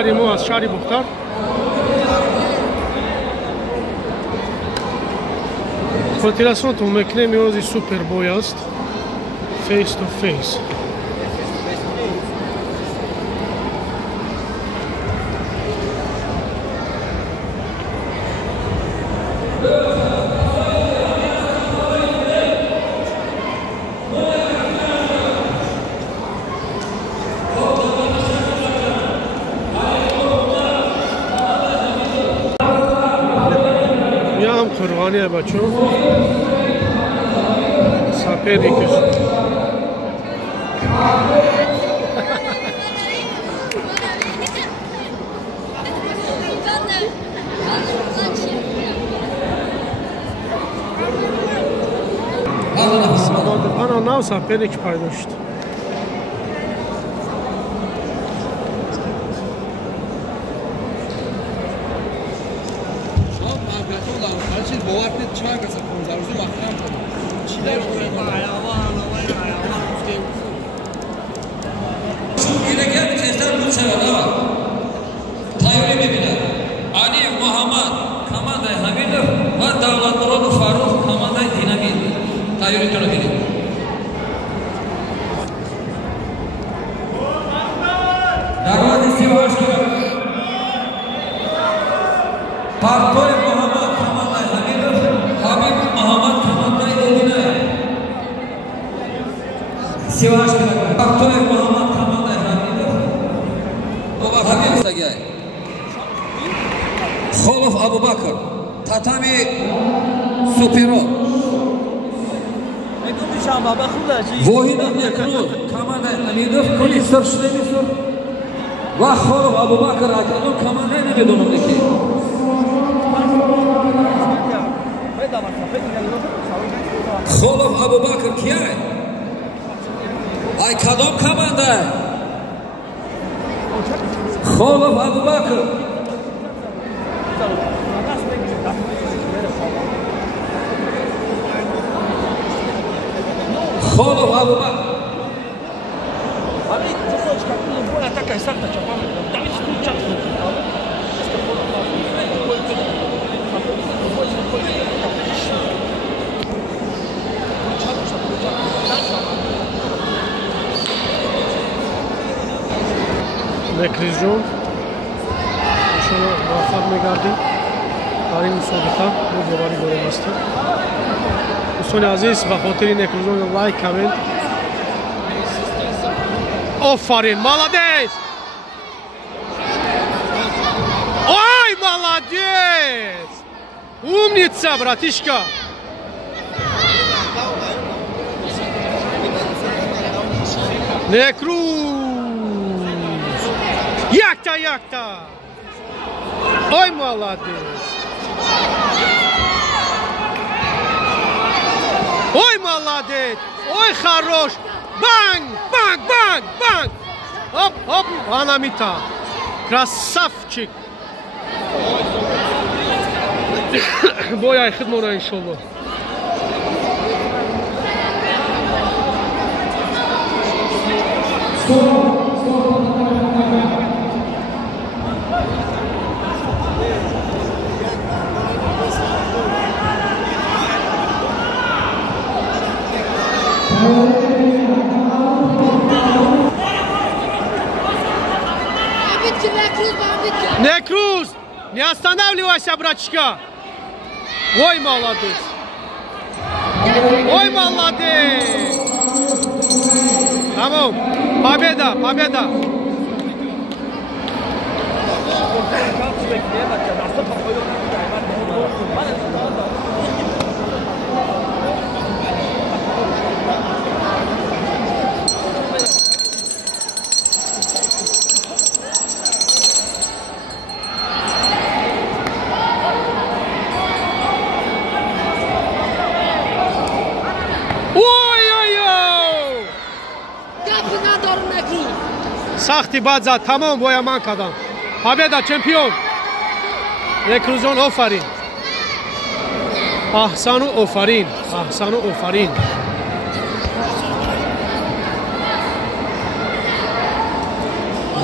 бозигари мо аз шаҳри Бухтар. Хотирасонатон мекунем ёзи супербой аст. Face to face. Ям Қурбония бачо. Соперникиш. Ana nav соперник пайдо шуд. Холов Абубакр, татами суперо. Воҳид Ахмедкруз, команда Амидов, кули старшина мисур. Ва Холов Абубакр, акадом команда намедонам деки. Холов Абубакр кияй? Ай кадом команда? Холов Абубакр. Холов Абубакр. Некризон. Шуно муваффақ мегардем. дар ин мусобиқа мо боварӣ дорем ҳастем. дӯстони азиз, ба хотири Некризон лайк, комент. Офарин, молодец! Ой, молодец! Умница, братишка! Некруз! Якта! Ой, молодец! Ой, молодец! Ой, хорош! Банг! Оп! Анамита! Красавчик! Бояй хидмона, иншаллоh. Некруз! Не останавливайся, братишка! Ой, молодец! Ой, молодец! Тамом! Победа! Сахти бад зад, тамом боя ман кардам. Победа, чемпион. Некрузон, офарин. Аҳсану офарин.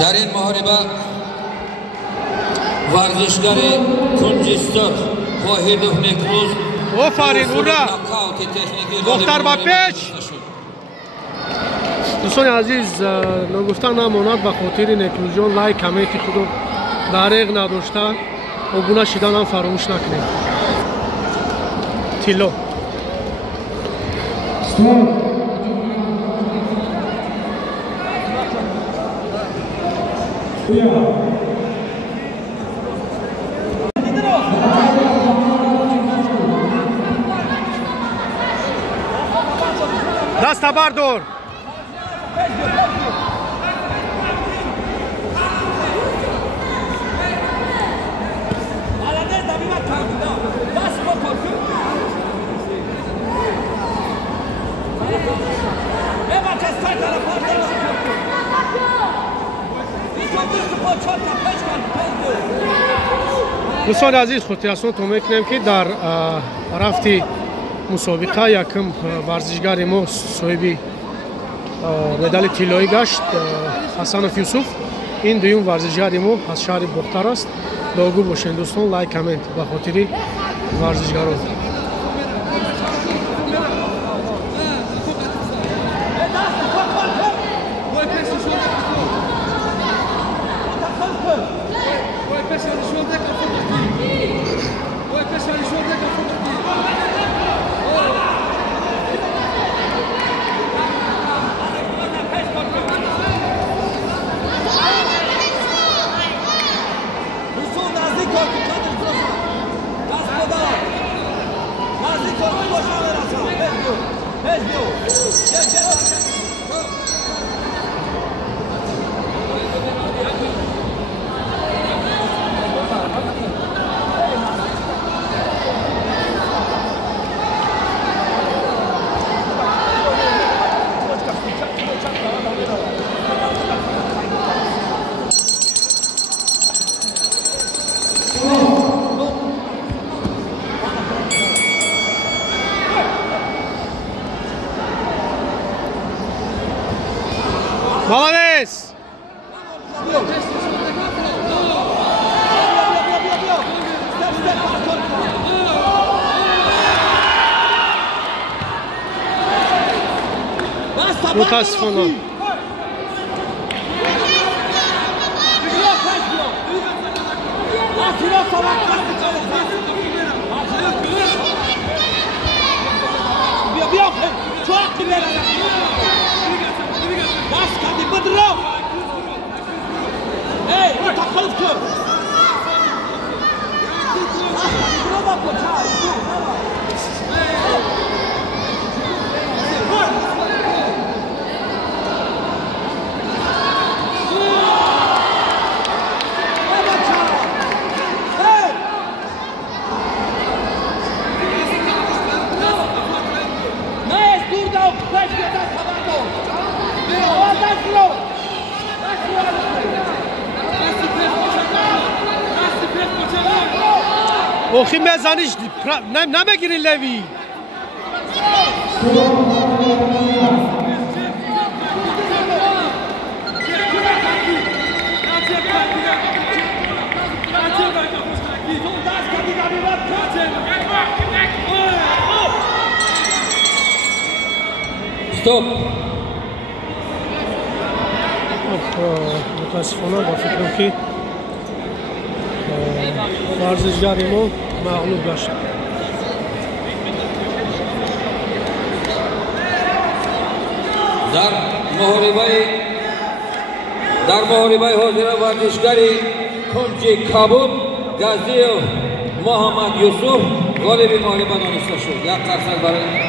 Дар ин муҳориба ورزشگری کنجستر واحدov Nekruz آفرین اورا دختر با پیچ. دوستان عزیز نگفتن نماند به خاطر نکروز جان لایک کامنت خود دریغ نداشته آبونه شدن هم فراموش نکنید. تیلو دست بردار. دوستان عزیز خاطراتتون میکنم که در رفتی مسابقه یکم ورزشگر ما صاحب مدال طلایی گشت حسنов یوسف. این دوم ورزشگر ما از شهر بختر است. داغو باشین دوستان لایک کامنت به خاطر ورزشگران. Молодец! متاسفانه اوخی میزنیش نمیگیری لوی. Stop. متاسفانه با فکرم که ورزشگری ما مغلوب گشت. در محاربه حاضر ورزشگری کنج کابل گازیو محمد یوسف غالب محاربه دانسته شد. 1% برای